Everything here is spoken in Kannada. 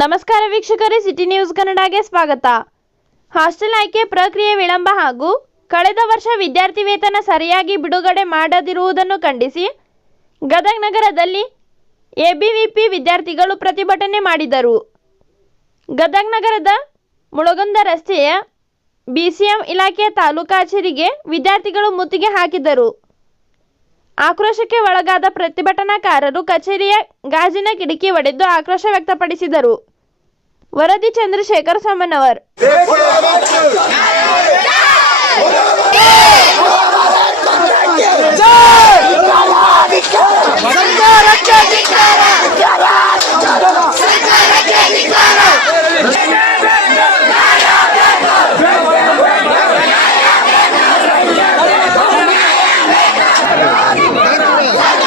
ನಮಸ್ಕಾರ ವೀಕ್ಷಕರೇ, ಸಿಟಿ ನ್ಯೂಸ್ ಕನ್ನಡಗೆ ಸ್ವಾಗತ. ಹಾಸ್ಟೆಲ್ ಆಯ್ಕೆ ಪ್ರಕ್ರಿಯೆ ವಿಳಂಬ ಹಾಗೂ ಕಳೆದ ವರ್ಷ ವಿದ್ಯಾರ್ಥಿ ವೇತನ ಸರಿಯಾಗಿ ಬಿಡುಗಡೆ ಮಾಡದಿರುವುದನ್ನು ಖಂಡಿಸಿ ಗದಗ ನಗರದಲ್ಲಿ ಎಬಿವಿಪಿ ವಿದ್ಯಾರ್ಥಿಗಳು ಪ್ರತಿಭಟನೆ ಮಾಡಿದರು. ಗದಗ ನಗರದ ಮುಳಗುಂದ ರಸ್ತೆಯ ಬಿಸಿಎಂ ಇಲಾಖೆಯ ತಾಲೂಕಾಚೇರಿಗೆ ವಿದ್ಯಾರ್ಥಿಗಳು ಮುತ್ತಿಗೆ ಹಾಕಿದರು. ಆಕ್ರೋಶಕ್ಕೆ ಒಳಗಾದ ಪ್ರತಿಭಟನಾಕಾರರು ಕಚೇರಿಯ ಗಾಜಿನ ಕಿಟಕಿ ಒಡೆದು ಆಕ್ರೋಶ ವ್ಯಕ್ತಪಡಿಸಿದರು. वरदी चंद्रशेखर समनवर Yeah.